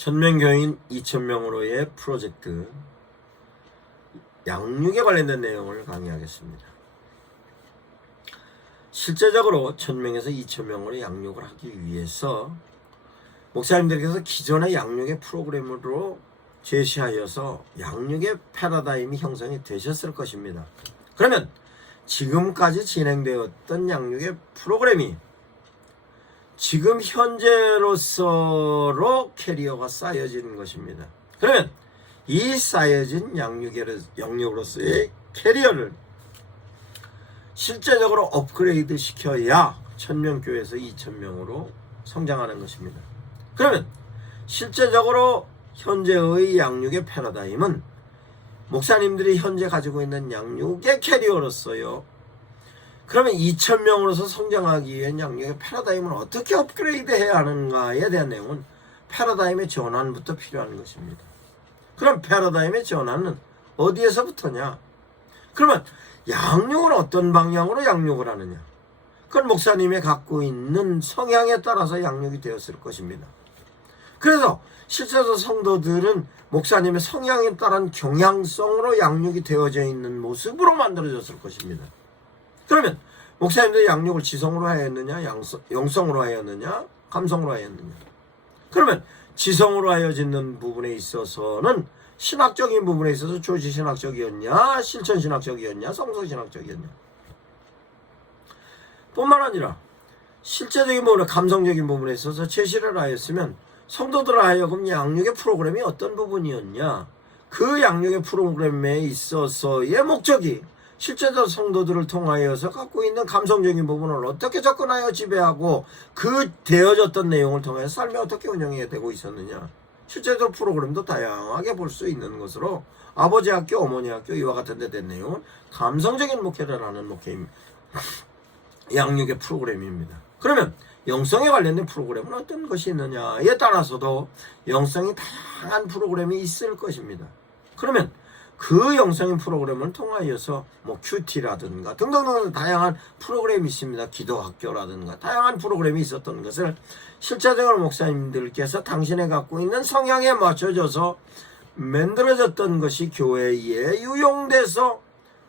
1000명 교인 2000명으로의 프로젝트 양육에 관련된 내용을 강의하겠습니다. 실제적으로 1000명에서 2000명으로 양육을 하기 위해서 목사님들께서 기존의 양육의 프로그램으로 제시하여서 양육의 패러다임이 형성이 되셨을 것입니다. 그러면 지금까지 진행되었던 양육의 프로그램이 지금 현재로서로 캐리어가 쌓여지는 것입니다. 그러면 이 쌓여진 양육으로서의 캐리어를 실제적으로 업그레이드 시켜야 1000명 교회에서 2000명으로 성장하는 것입니다. 그러면 실제적으로 현재의 양육의 패러다임은 목사님들이 현재 가지고 있는 양육의 캐리어로서요. 그러면 2000명으로서 성장하기 위한 양육의 패러다임을 어떻게 업그레이드 해야 하는가에 대한 내용은 패러다임의 전환부터 필요한 것입니다. 그럼 패러다임의 전환은 어디에서부터냐? 그러면 양육은 어떤 방향으로 양육을 하느냐? 그건 목사님이 갖고 있는 성향에 따라서 양육이 되었을 것입니다. 그래서 실제로 성도들은 목사님의 성향에 따른 경향성으로 양육이 되어져 있는 모습으로 만들어졌을 것입니다. 그러면 목사님들이 양육을 지성으로 하였느냐, 영성으로 하였느냐, 감성으로 하였느냐? 그러면 지성으로 하여지는 부분에 있어서는 신학적인 부분에 있어서 조지신학적이었냐, 실천신학적이었냐, 성서신학적이었냐? 뿐만 아니라 실제적인 부분에 감성적인 부분에 있어서 제시를 하였으면 성도들을 하여금 양육의 프로그램이 어떤 부분이었냐? 그 양육의 프로그램에 있어서의 목적이 실제로 성도들을 통하여서 갖고 있는 감성적인 부분을 어떻게 접근하여 지배하고 그 되어졌던 내용을 통해서 삶에 어떻게 운영해야 되고 있었느냐. 실제로 프로그램도 다양하게 볼 수 있는 것으로 아버지 학교, 어머니 학교 이와 같은 데 된 내용은 감성적인 목회를 하는 목회입니다. 양육의 프로그램입니다. 그러면 영성에 관련된 프로그램은 어떤 것이 있느냐에 따라서도 영성이 다양한 프로그램이 있을 것입니다. 그러면 그 영성인 프로그램을 통하여서 큐티라든가 등등등 다양한 프로그램이 있습니다. 기도학교라든가 다양한 프로그램이 있었던 것을 실제적으로 목사님들께서 당신의 갖고 있는 성향에 맞춰져서 만들어졌던 것이 교회에 유용돼서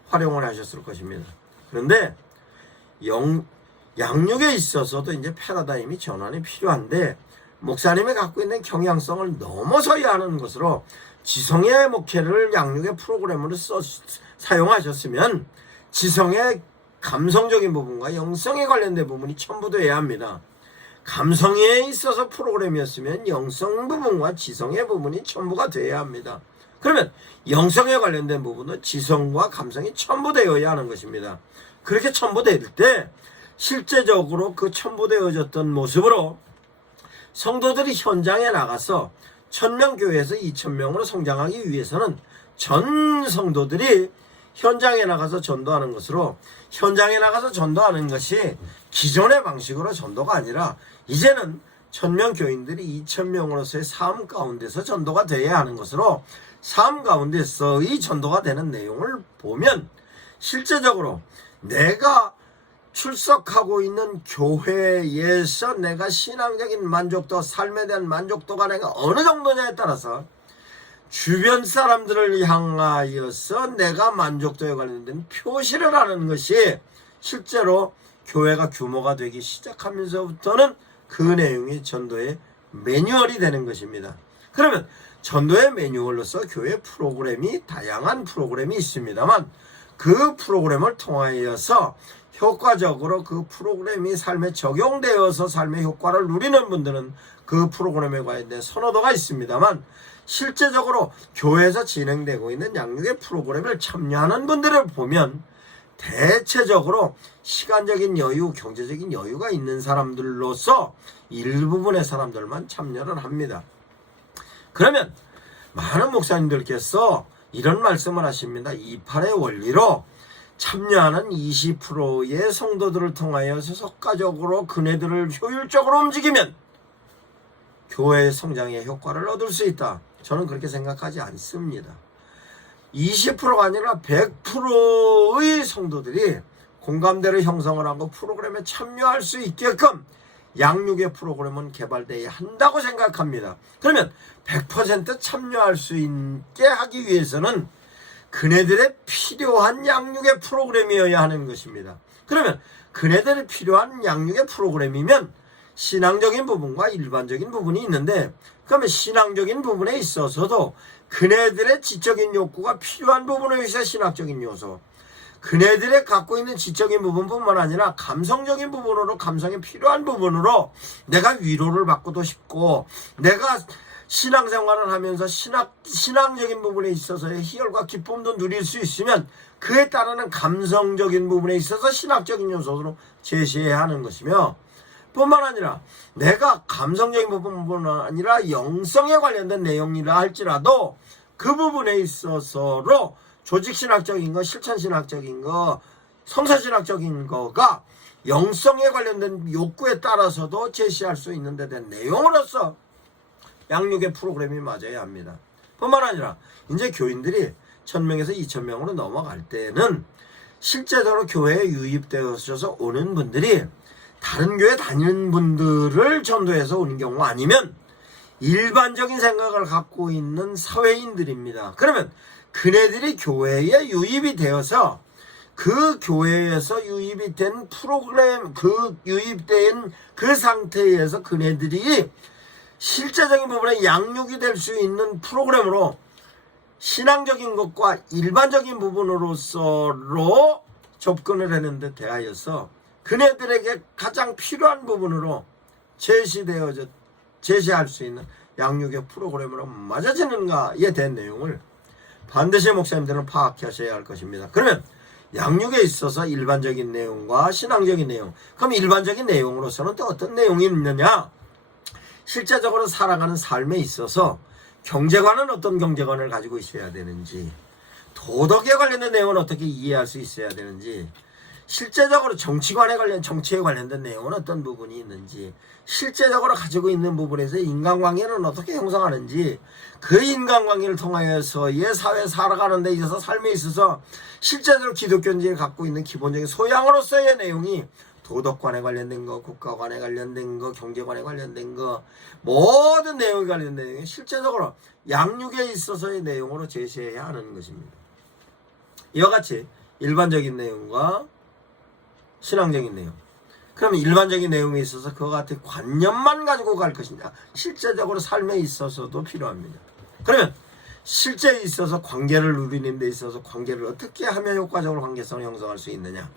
활용을 하셨을 것입니다. 그런데 양육에 있어서도 이제 패러다임이 전환이 필요한데 목사님이 갖고 있는 경향성을 넘어서야 하는 것으로 지성의 목회를 양육의 프로그램으로 사용하셨으면 지성의 감성적인 부분과 영성에 관련된 부분이 첨부되어야 합니다. 감성에 있어서 프로그램이었으면 영성 부분과 지성의 부분이 첨부가 되어야 합니다. 그러면 영성에 관련된 부분은 지성과 감성이 첨부되어야 하는 것입니다. 그렇게 첨부될 때 실제적으로 그 첨부되어졌던 모습으로 성도들이 현장에 나가서 1000명 교회에서 2000명으로 성장하기 위해서는 전 성도들이 현장에 나가서 전도하는 것으로 현장에 나가서 전도하는 것이 기존의 방식으로 전도가 아니라 이제는 1000명 교인들이 2000명으로서의 삶 가운데서 전도가 되어야 하는 것으로 삶 가운데서의 전도가 되는 내용을 보면 실제적으로 내가 출석하고 있는 교회에서 내가 신앙적인 만족도, 삶에 대한 만족도가 내가 어느 정도냐에 따라서 주변 사람들을 향하여서 내가 만족도에 관련된 표시를 하는 것이 실제로 교회가 규모가 되기 시작하면서부터는 그 내용이 전도의 매뉴얼이 되는 것입니다. 그러면 전도의 매뉴얼로서 교회 프로그램이 다양한 프로그램이 있습니다만 그 프로그램을 통하여서 효과적으로 그 프로그램이 삶에 적용되어서 삶의 효과를 누리는 분들은 그 프로그램에 관련된 선호도가 있습니다만 실제적으로 교회에서 진행되고 있는 양육의 프로그램을 참여하는 분들을 보면 대체적으로 시간적인 여유, 경제적인 여유가 있는 사람들로서 일부분의 사람들만 참여를 합니다. 그러면 많은 목사님들께서 이런 말씀을 하십니다. 28의 원리로 참여하는 20%의 성도들을 통하여서 석가적으로 그네들을 효율적으로 움직이면 교회의 성장의 효과를 얻을 수 있다. 저는 그렇게 생각하지 않습니다. 20%가 아니라 100%의 성도들이 공감대를 형성을 하고 프로그램에 참여할 수 있게끔 양육의 프로그램은 개발되어야 한다고 생각합니다. 그러면 100% 참여할 수 있게 하기 위해서는 그네들의 필요한 양육의 프로그램이어야 하는 것입니다. 그러면 그네들이 필요한 양육의 프로그램이면 신앙적인 부분과 일반적인 부분이 있는데, 그러면 신앙적인 부분에 있어서도 그네들의 지적인 욕구가 필요한 부분에 의해서 신학적인 요소, 그네들의 갖고 있는 지적인 부분뿐만 아니라 감성적인 부분으로, 감성이 필요한 부분으로 내가 위로를 받고도 싶고, 내가 신앙생활을 하면서 신앙적인 부분에 있어서의 희열과 기쁨도 누릴 수 있으면 그에 따르는 감성적인 부분에 있어서 신학적인 요소로 제시해야 하는 것이며, 뿐만 아니라 내가 감성적인 부분뿐만 아니라 영성에 관련된 내용이라 할지라도 그 부분에 있어서로 조직신학적인 거, 실천신학적인 거, 성서신학적인 거가 영성에 관련된 욕구에 따라서도 제시할 수 있는 데 대한 내용으로서 양육의 프로그램이 맞아야 합니다. 뿐만 아니라 이제 교인들이 1000명에서 2000명으로 넘어갈 때는 실제적으로 교회에 유입되어서 오는 분들이 다른 교회 다니는 분들을 전도해서 오는 경우, 아니면 일반적인 생각을 갖고 있는 사회인들입니다. 그러면 그네들이 교회에 유입이 되어서 그 교회에서 유입이 된 프로그램, 그 유입된 그 상태에서 그네들이 실제적인 부분에 양육이 될 수 있는 프로그램으로 신앙적인 것과 일반적인 부분으로서로 접근을 했는데 대하여서 그네들에게 가장 필요한 부분으로 제시할 수 있는 양육의 프로그램으로 맞아지는가에 대한 내용을 반드시 목사님들은 파악하셔야 할 것입니다. 그러면 양육에 있어서 일반적인 내용과 신앙적인 내용, 그럼 일반적인 내용으로서는 또 어떤 내용이 있느냐? 실제적으로 살아가는 삶에 있어서 경제관은 어떤 경제관을 가지고 있어야 되는지, 도덕에 관련된 내용은 어떻게 이해할 수 있어야 되는지, 실제적으로 정치에 관련된 내용은 어떤 부분이 있는지, 실제적으로 가지고 있는 부분에서 인간관계는 어떻게 형성하는지, 그 인간관계를 통하여서의 사회 살아가는 데 있어서 삶에 있어서 실제적으로 기독교인들이 갖고 있는 기본적인 소양으로서의 내용이 도덕관에 관련된 거, 국가관에 관련된 거, 경제관에 관련된 거, 모든 내용에 관련된 내용이 실제적으로 양육에 있어서의 내용으로 제시해야 하는 것입니다. 이와 같이 일반적인 내용과 신앙적인 내용, 그러면 일반적인 내용에 있어서 그와 같은 관념만 가지고 갈 것이냐, 실제적으로 삶에 있어서도 필요합니다. 그러면 실제에 있어서 관계를 누리는 데 있어서 관계를 어떻게 하면 효과적으로 관계성을 형성할 수 있느냐,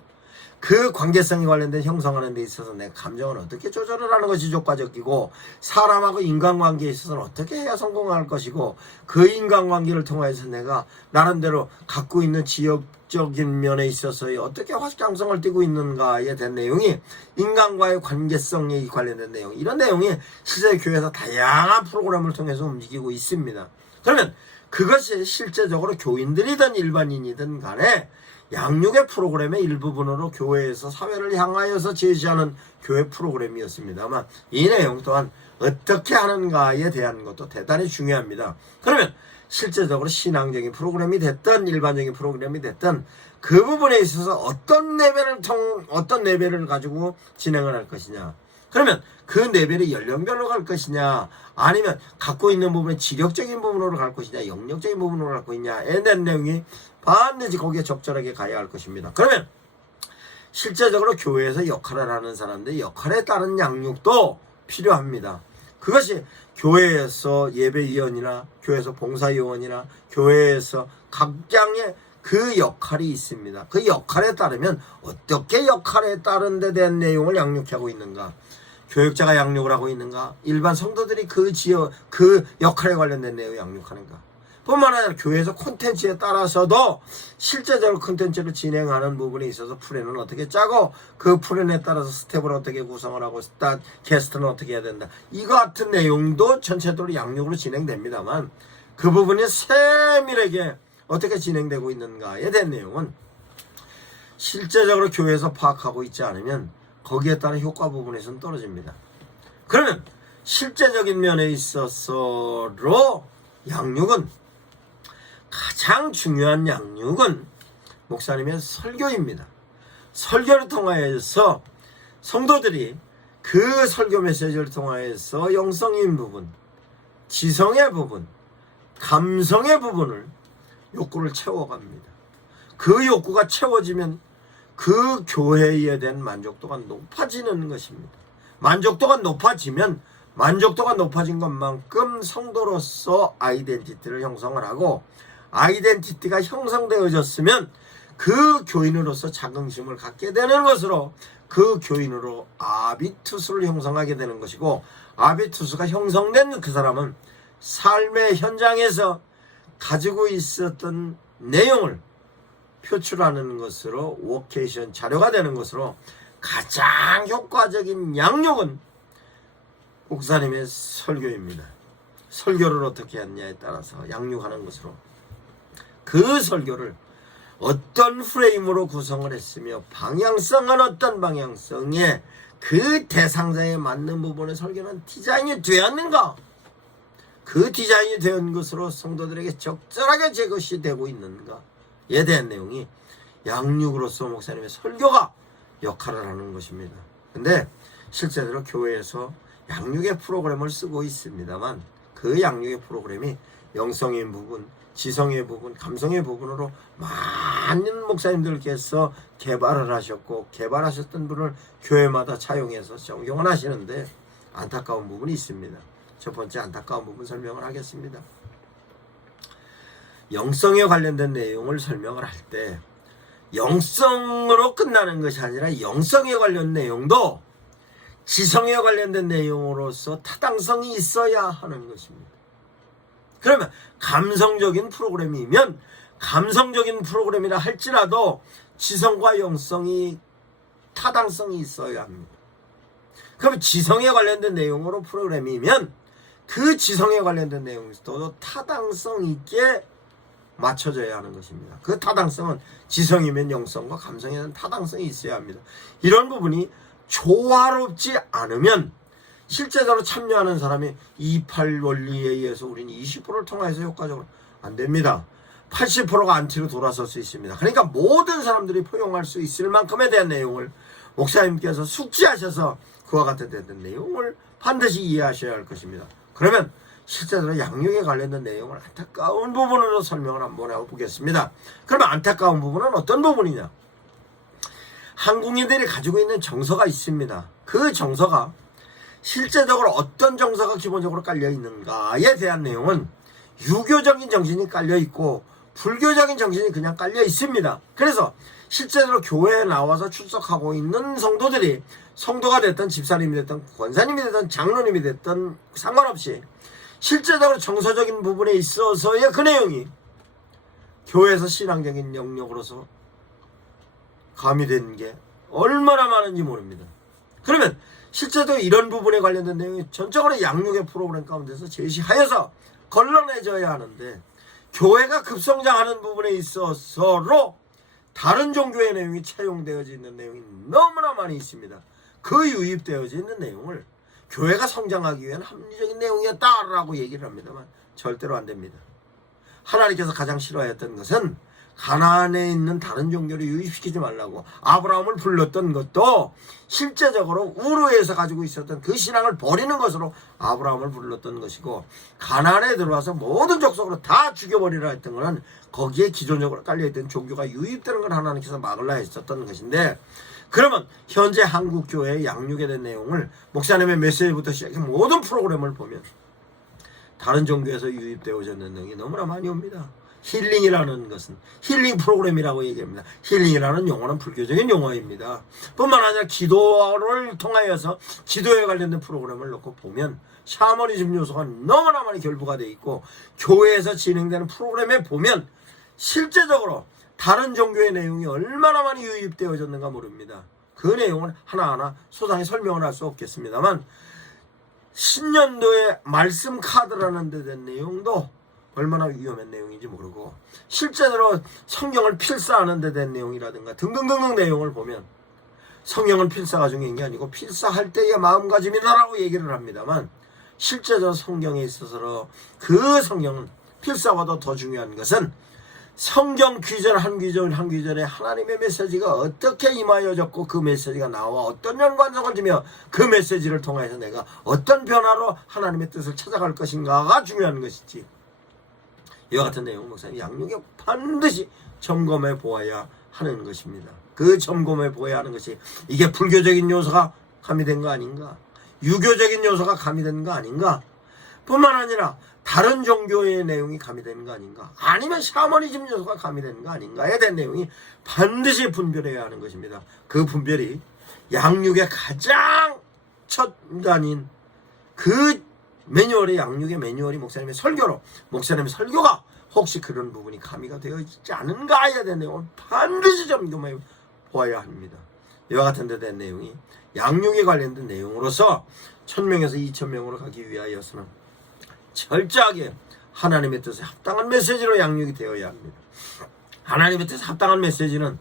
그 관계성이 관련된 형성하는 데 있어서 내 감정을 어떻게 조절을 하는 것이 효과적이고, 사람하고 인간관계에 있어서는 어떻게 해야 성공할 것이고, 그 인간관계를 통해서 내가 나름대로 갖고 있는 지역적인 면에 있어서 어떻게 확장성을 띠고 있는가에 대한 내용이, 인간과의 관계성에 관련된 내용, 이런 내용이 실제 교회에서 다양한 프로그램을 통해서 움직이고 있습니다. 그러면 그것이 실제적으로 교인들이든 일반인이든 간에 양육의 프로그램의 일부분으로 교회에서 사회를 향하여서 제시하는 교회 프로그램이었습니다만, 이 내용 또한 어떻게 하는가에 대한 것도 대단히 중요합니다. 그러면 실제적으로 신앙적인 프로그램이 됐든 일반적인 프로그램이 됐든 그 부분에 있어서 어떤 레벨을 가지고 진행을 할 것이냐, 그러면 그 레벨이 연령별로 갈 것이냐, 아니면 갖고 있는 부분의 지력적인 부분으로 갈 것이냐, 영역적인 부분으로 갈 것이냐에 대한 내용이 반드시 거기에 적절하게 가야 할 것입니다. 그러면 실제적으로 교회에서 역할을 하는 사람들의 역할에 따른 양육도 필요합니다. 그것이 교회에서 예배위원이나 교회에서 봉사위원이나 교회에서 각장의 그 역할이 있습니다. 그 역할에 따르면 어떻게 역할에 따른 데 대한 내용을 양육하고 있는가, 교육자가 양육을 하고 있는가, 일반 성도들이 그 역할에 관련된 내용을 양육하는가, 뿐만 아니라 교회에서 콘텐츠에 따라서도 실제적으로 콘텐츠를 진행하는 부분에 있어서 플랜은 어떻게 짜고, 그 플랜에 따라서 스텝을 어떻게 구성을 하고, 게스트는 어떻게 해야 된다, 이거 같은 내용도 전체적으로 양육으로 진행됩니다만, 그 부분이 세밀하게 어떻게 진행되고 있는가에 대한 내용은 실제적으로 교회에서 파악하고 있지 않으면 거기에 따른 효과 부분에서는 떨어집니다. 그러면 실제적인 면에 있어서로 양육은, 가장 중요한 양육은 목사님의 설교입니다. 설교를 통하여서 성도들이 그 설교 메시지를 통하여서 영성인 부분, 지성의 부분, 감성의 부분을 욕구를 채워갑니다. 그 욕구가 채워지면 그 교회에 대한 만족도가 높아지는 것입니다. 만족도가 높아지면 만족도가 높아진 것만큼 성도로서 아이덴티티를 형성을 하고, 아이덴티티가 형성되어졌으면 그 교인으로서 자긍심을 갖게 되는 것으로 그 교인으로 아비투스를 형성하게 되는 것이고, 아비투스가 형성된 그 사람은 삶의 현장에서 가지고 있었던 내용을 표출하는 것으로 워케이션 자료가 되는 것으로 가장 효과적인 양육은 목사님의 설교입니다. 설교를 어떻게 했냐에 따라서 양육하는 것으로 그 설교를 어떤 프레임으로 구성을 했으며 방향성은 어떤 방향성에 그 대상자에 맞는 부분의 설교는 디자인이 되었는가, 그 디자인이 된 것으로 성도들에게 적절하게 제것이 되고 있는가에 대한 내용이 양육으로서 목사님의 설교가 역할을 하는 것입니다. 근데 실제로 교회에서 양육의 프로그램을 쓰고 있습니다만, 그 양육의 프로그램이 영성의 부분, 지성의 부분, 감성의 부분으로 많은 목사님들께서 개발을 하셨고, 개발하셨던 분을 교회마다 차용해서 적용을 하시는데 안타까운 부분이 있습니다. 첫 번째 안타까운 부분 설명을 하겠습니다. 영성에 관련된 내용을 설명을 할 때 영성으로 끝나는 것이 아니라 영성에 관련 내용도 지성에 관련된 내용으로서 타당성이 있어야 하는 것입니다. 그러면 감성적인 프로그램이면 감성적인 프로그램이라 할지라도 지성과 영성이 타당성이 있어야 합니다. 그럼 지성에 관련된 내용으로 프로그램이면 그 지성에 관련된 내용도 타당성 있게 맞춰져야 하는 것입니다. 그 타당성은 지성이면 영성과 감성에 대한 타당성이 있어야 합니다. 이런 부분이 조화롭지 않으면 실제적으로 참여하는 사람이 28 원리에 의해서 우리는 20%를 통해서 효과적으로 안 됩니다. 80%가 안티로 돌아설 수 있습니다. 그러니까 모든 사람들이 포용할 수 있을 만큼에 대한 내용을 목사님께서 숙지하셔서 그와 같은 내용을 반드시 이해하셔야 할 것입니다. 그러면 실제로 양육에 관련된 내용을 안타까운 부분으로 설명을 한번 해보겠습니다. 그러면 안타까운 부분은 어떤 부분이냐? 한국인들이 가지고 있는 정서가 있습니다. 그 정서가 실제적으로 어떤 정서가 기본적으로 깔려 있는가에 대한 내용은 유교적인 정신이 깔려 있고 불교적인 정신이 그냥 깔려 있습니다. 그래서 실제로 교회에 나와서 출석하고 있는 성도들이 성도가 됐든 집사님이 됐든 권사님이 됐든 장로님이 됐든 상관없이 실제적으로 정서적인 부분에 있어서의 그 내용이 교회에서 신앙적인 영역으로서 가미된 게 얼마나 많은지 모릅니다. 그러면 실제로 이런 부분에 관련된 내용이 전적으로 양육의 프로그램 가운데서 제시하여서 걸러내져야 하는데, 교회가 급성장하는 부분에 있어서로 다른 종교의 내용이 채용되어져 있는 내용이 너무나 많이 있습니다. 그 유입되어져 있는 내용을 교회가 성장하기 위한 합리적인 내용이었다라고 얘기를 합니다만 절대로 안 됩니다. 하나님께서 가장 싫어했던 것은 가나안에 있는 다른 종교를 유입시키지 말라고 아브라함을 불렀던 것도 실제적으로 우르에서 가지고 있었던 그 신앙을 버리는 것으로 아브라함을 불렀던 것이고, 가나안에 들어와서 모든 족속으로 다 죽여버리라 했던 것은 거기에 기존적으로 깔려있던 종교가 유입되는 걸 하나님께서 막으려 했었던 것인데, 그러면 현재 한국교회의 양육에 대한 내용을 목사님의 메시지부터 시작해 모든 프로그램을 보면 다른 종교에서 유입되어졌는 내용이 너무나 많이 옵니다. 힐링이라는 것은 힐링 프로그램이라고 얘기합니다. 힐링이라는 용어는 불교적인 용어입니다. 뿐만 아니라 기도를 통하여서 기도에 관련된 프로그램을 놓고 보면 샤머니즘 요소가 너무나 많이 결부가 되어 있고, 교회에서 진행되는 프로그램에 보면 실제적으로 다른 종교의 내용이 얼마나 많이 유입되어졌는가 모릅니다. 그 내용을 하나하나 소상히 설명을 할 수 없겠습니다만, 신년도의 말씀 카드라는 데 된 내용도 얼마나 위험한 내용인지 모르고, 실제로 성경을 필사하는 데 된 내용이라든가 등등등등 내용을 보면 성경은 필사가 중요한 게 아니고 필사할 때의 마음가짐이다라고 얘기를 합니다만, 실제로 성경에 있어서 그 성경은 필사보다 더 중요한 것은 성경 귀절 한 귀절 한 귀절에 하나님의 메시지가 어떻게 임하여졌고 그 메시지가 나와 어떤 연관성을 두며 그 메시지를 통해서 내가 어떤 변화로 하나님의 뜻을 찾아갈 것인가가 중요한 것이지. 이와 같은 내용 목사님 양육에 반드시 점검해 보아야 하는 것입니다. 그 점검해 보아야 하는 것이 이게 불교적인 요소가 가미된 거 아닌가? 유교적인 요소가 가미된 거 아닌가? 뿐만 아니라 다른 종교의 내용이 가미되는 거 아닌가? 아니면 샤머니즘 요소가 가미되는 거 아닌가에 대한 내용이 반드시 분별해야 하는 것입니다. 그 분별이 양육의 가장 첫 단인 그 매뉴얼의 양육의 매뉴얼이 목사님의 설교로 목사님의 설교가 혹시 그런 부분이 가미가 되어 있지 않은가에 대한 내용을 반드시 점검해 보아야 합니다. 이와 같은 데 대한 내용이 양육에 관련된 내용으로서 1000명에서 2000명으로 가기 위하여서는 철저하게 하나님의 뜻에 합당한 메시지로 양육이 되어야 합니다. 하나님의 뜻에 합당한 메시지는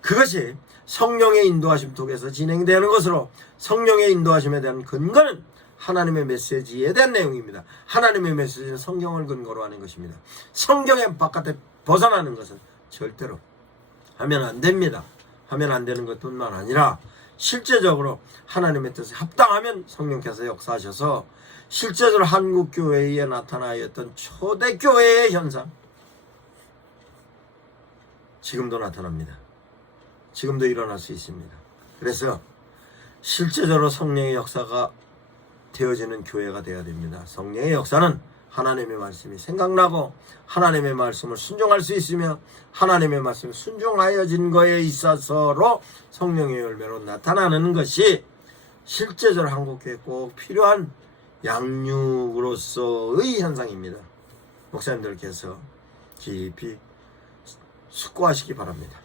그것이 성령의 인도하심 속에서 진행되는 것으로 성령의 인도하심에 대한 근거는 하나님의 메시지에 대한 내용입니다. 하나님의 메시지는 성경을 근거로 하는 것입니다. 성경의 바깥에 벗어나는 것은 절대로 하면 안 됩니다. 하면 안 되는 것뿐만 아니라 실제적으로 하나님의 뜻에 합당하면 성령께서 역사하셔서 실제적으로 한국교회에 나타나였던 초대교회의 현상 지금도 나타납니다. 지금도 일어날 수 있습니다. 그래서 실제적으로 성령의 역사가 되어지는 교회가 되어야 됩니다. 성령의 역사는 하나님의 말씀이 생각나고 하나님의 말씀을 순종할 수 있으며 하나님의 말씀이 순종하여진 거에 있어서로 성령의 열매로 나타나는 것이 실제적으로 한국교회에 꼭 필요한 양육으로서의 현상입니다. 목사님들께서 깊이 숙고하시기 바랍니다.